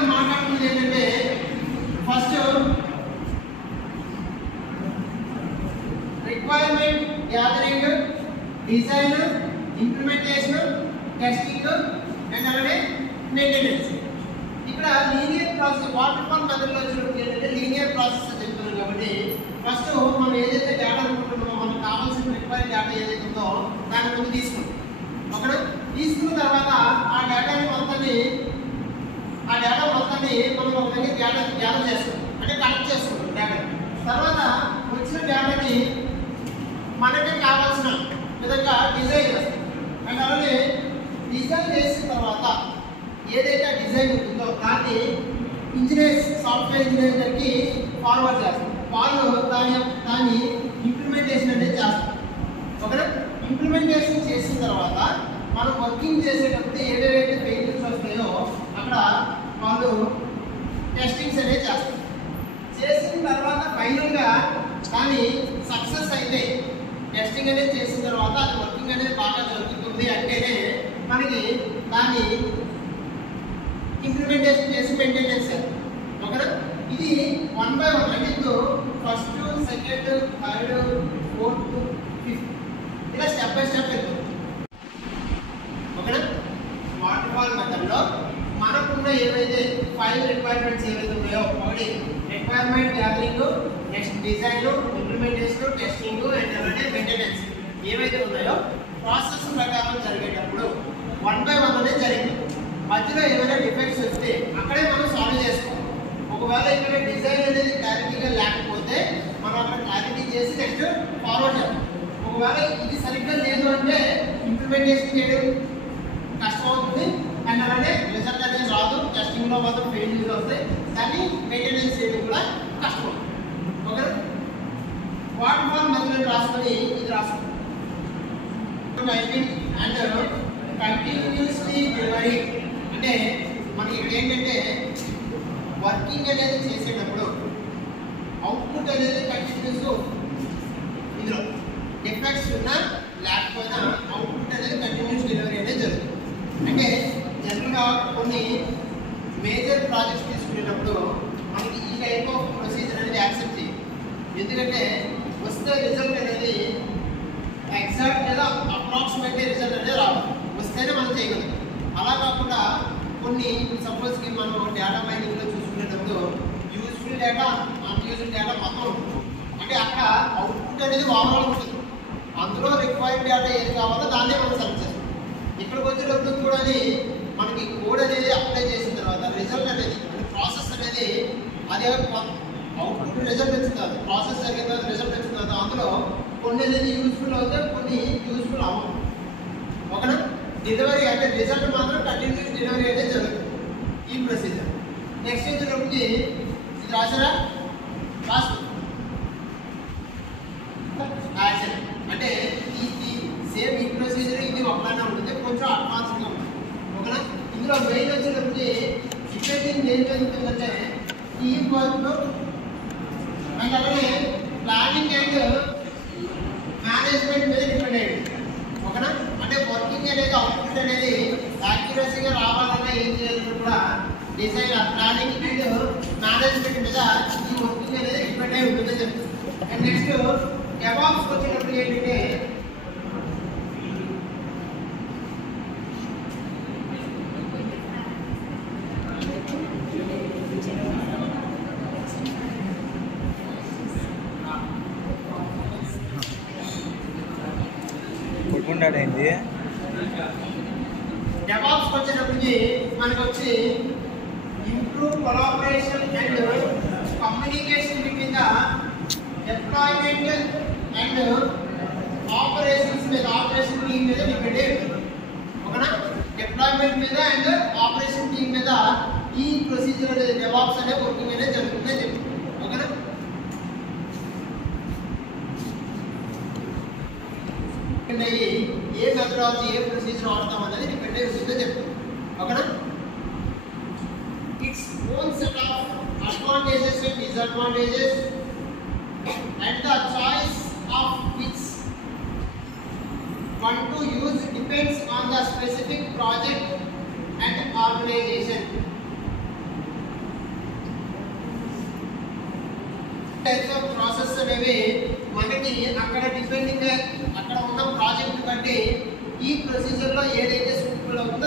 మనం మాట్లాడుతున్నది ఏంటంటే first requirement gathering, design, implementation, testing and అలాగే మెయింటెనెన్స్. ఇక్కడ లీనియర్ ప్రాసెస్ వాటర్ ఫాల్ మెథడ్లో వచ్చినప్పుడు ఏంటంటే లీనియర్ ప్రాసెస్ చెప్తున్నాం కాబట్టి ఫస్ట్ మనం ఏదైతే డేటా అనుకుంటున్నామో మనకు కావాల్సిన రిక్వైర్డ్ డేటా ఏదైతే ఉందో దాన్ని ముందు తీసుకుంటాం. ఓకేనా? తీసుకున్న తర్వాత ఆ డేటా మొత్తాన్ని మనం ఒక దగ్గర గ్యాదర్ చేస్తాం, అంటే కలెక్ట్ చేసుకుంటాం డేటా. తర్వాత వచ్చిన డేటాని మనకి కావాల్సిన విధంగా డిజైన్ చేస్తాం. అండ్ అలాగే డిజైన్ చేసిన తర్వాత ఏదైతే డిజైన్ ఉంటుందో దాన్ని ఇంజనీర్స్, సాఫ్ట్వేర్ ఇంజనీర్కి ఫార్వర్డ్ చేస్తాం. వాళ్ళు దాన్ని ఇంప్లిమెంటేషన్ అనేది చేస్తాం. ఓకేనా? ఇంప్లిమెంటేషన్ చేసిన తర్వాత మనం వర్కింగ్ చేసేటప్పుడు ఏవేవైతే ఫెయిల్యూర్స్ వస్తాయో అక్కడ వాళ్ళు టెస్టింగ్స్ అనేది చేస్తారు. చేసిన తర్వాత ఫైనల్గా దాన్ని సక్సెస్ అయితే టెస్టింగ్ అనేది చేసిన తర్వాత అది వర్కింగ్ అనేది బాగా జరుగుతుంది అంటేనే మనకి దాన్ని ఇంప్లిమెంటేషన్ చేసి మెయింటెనెన్స్ చేయాలి. ఓకేనా? ఇది 1 by 1 అంటే ఇప్పుడు first, second, third, fourth, fifth ఇలా స్టెప్ బై స్టెప్ వెళ్తుంది. ఓకేనా? వాటర్ ఫాల్ మెథడ్లో మనకున్న ఏవైతే 5 రిక్వైర్మెంట్స్ ఏవైతే ఉన్నాయో ఒకటి requirement gathering, next design, implementation, testing and అలాగే మెయింటెనెన్స్ ఏవైతే ఉన్నాయో ప్రాసెస్ ప్రకారం జరిగేటప్పుడు 1 by 1 అనేది జరిగింది. మధ్యలో ఏమైనా డిఫెక్ట్స్ వస్తే అక్కడే మనం సాల్వ్ చేసుకోవాలి. ఒకవేళ ఇక్కడ డిజైన్ అనేది క్లారిటీగా లేకపోతే మనం అక్కడ క్లారిటీ చేసి నెక్స్ట్ ఫార్వర్డ్ చేయాలి. ఒకవేళ ఇది సరిగ్గా లేదు అంటే ఇంప్లిమెంటేషన్ చేయడం కష్టం అవుతుంది అండ్ అలాగే రిజల్ట్ అనేది రాదు. టెస్టింగ్లో మాత్రం ఫెయిల్యూర్ వస్తాయి, దాన్ని మెయింటెనెన్స్ చేయడం కూడా కష్టం అవుతుంది. ఓకే? వాటర్ ఫాల్ మెథడ్ రాసుకొని ఇది రాసుకుంటాం. అండ్ కంటిన్యూస్లీ డెలివరీ అంటే మనకి ఇక్కడ ఏంటంటే వర్కింగ్ అనేది చేసేటప్పుడు అవుట్పుట్ అనేది కంటిన్యూస్గా ఇందులో డిఫెక్ట్స్ ఉన్నా లేకపోయినా అవుట్పుట్ అనేది కంటిన్యూస్ డెలివరీ అనేది జరుగుతుంది. అంటే జనరల్గా కొన్ని మేజర్ ప్రాజెక్ట్స్ తీసుకునేటప్పుడు మనకి ఈ టైప్ ఆఫ్ ప్రొసీజర్ అనేది యాక్సెప్ట్ చేయాలి. ఎందుకంటే వస్తే రిజల్ట్ అనేది ఎగ్జాక్ట్ లేదా అప్రాక్సిమేట్లీ రిజల్ట్ అనేది రావాలి, వస్తేనే మనం చేయగలుగుతాం. అలా కాకుండా కొన్ని సపోజ్కి మనం డేటా మైనింగ్లో చూసుకునేటప్పుడు యూజ్ఫుల్ డేటా, అన్యూజ్ఫుల్ డేటా మొత్తం ఉంటుంది. అంటే అక్కడ అవుట్పుట్ అనేది ఓవరాల్ ఉంటుంది, అందులో రిక్వైర్డ్ డేటా ఏది కావాలో దాన్నే మనం సెలెక్ట్ చేస్తాం. ఇక్కడికి వచ్చేటప్పుడు కూడా మనకి కోడ్ అనేది అప్లై చేసిన తర్వాత రిజల్ట్ అనేది అంటే ప్రాసెస్ అనేది అది అవుట్పుట్ రిజల్ట్ వచ్చిన తర్వాత ప్రాసెస్ జరిగిన తర్వాత రిజల్ట్ వచ్చిన తర్వాత అందులో కొన్ని అనేది యూజ్ఫుల్ అవుతాయి, కొన్ని యూజ్ఫుల్ అవ్వవు. ఓకేనా? డెలివరీ అంటే రిజల్ట్ మాత్రం కంటిన్యూస్ డెలివరీ అనేది జరుగుతుంది ఈ ప్రొసీజర్. నెక్స్ట్ వచ్చేటప్పటికి ఇది రాసారా? రాసు అంటే ఇది సేమ్ ఈ ప్రొసీజర్ ఇది ఒకలానే ఉంటుంది, కొంచెం అడ్వాన్స్గా ఉంటుంది. ఓకేనా? ఇందులో మెయిన్ వచ్చేటప్పటికి ఇక్కడికి ఏం జరుగుతుందంటే టీమ్ వర్క్ అండ్ అలాగే ప్లానింగ్ అండ్ మేనేజ్మెంట్ మీద డిపెండ్ అయ్యింది. ఓకేనా? అంటే వర్కింగ్ అనేది అవుట్పుట్ అనేది యాక్యురసీగా రావాలన్నా ఏం చేయాలని కూడా డిజైన్, ప్లానింగ్ అండ్ మేనేజ్మెంట్ మీద ఈ వర్కింగ్ అనేది డిపెండ్ అయి ఉంటుందని చెప్తుంది. అండ్ నెక్స్ట్ డెవాప్స్ వచ్చేటప్పుడు ఏంటంటే డెవాప్స్కి వచ్చేటప్పటికి మనకు వచ్చి improve collaboration and communication between the deployment and operations మీద, ఆపరేషన్ టీమ్ మీద డిపెండ్ అయ్యి ఉంటుంది. ఓకేనా? డిప్లాయ్మెంట్ మీద అండ్ ఆపరేషన్ టీమ్ మీద ఈ ప్రొసీజర్ అనేది డెవాప్స్ అనే వర్కింగ్ అనేది జరుగుతుందని చెప్తుంది. ఓకేనా? ఏ మెథడాలజీ, ఏ ప్రొసీజర్ వాడతాం అనేది డిపెండ్ అయ్యి ఉంటుందని చెప్తుంది. ఓకేనా? Its own set of advantages and disadvantages and the choice of which one to use depends on the specific project and organization. Types of process అనేవి మనకి అక్కడ డిపెండింగ్ అక్కడ ఉన్న ప్రాజెక్ట్ బట్టి ఈ ప్రొసీజర్లో ఏదైతే సూటబుల్ అవుతుందో